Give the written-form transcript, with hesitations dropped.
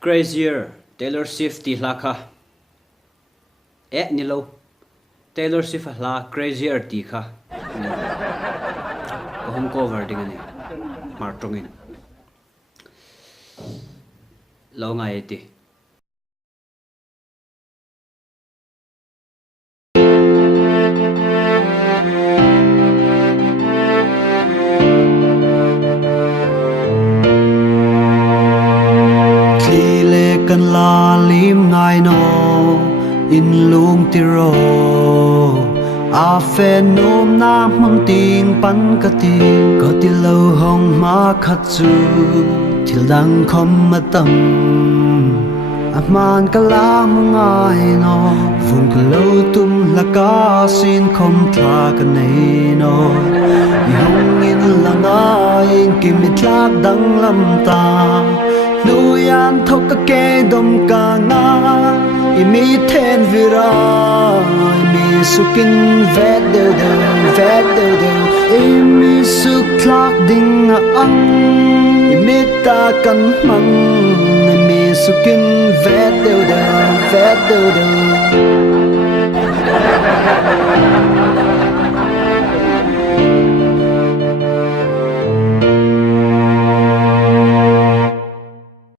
Crazier Taylor Swift thlak nilo Taylor Swift hlak Crazier tikha home cover dingani martongin lo ngai ti kan la liem ngai no in luong tiro a phe nuomna mang tieng pan ka ti có ti lo hawng hmakhat chu thil danglam matam hmang ka la ngai no vuong ka lo tum hlak sienkhawm thlak nei no hawng in langa iengkim thlak danglam ta Hnuoi thawk ka ke dawm kang imi then vira imi sukin vet de imi suk thlak ding ang imi ta kan hmang imi sukin vet de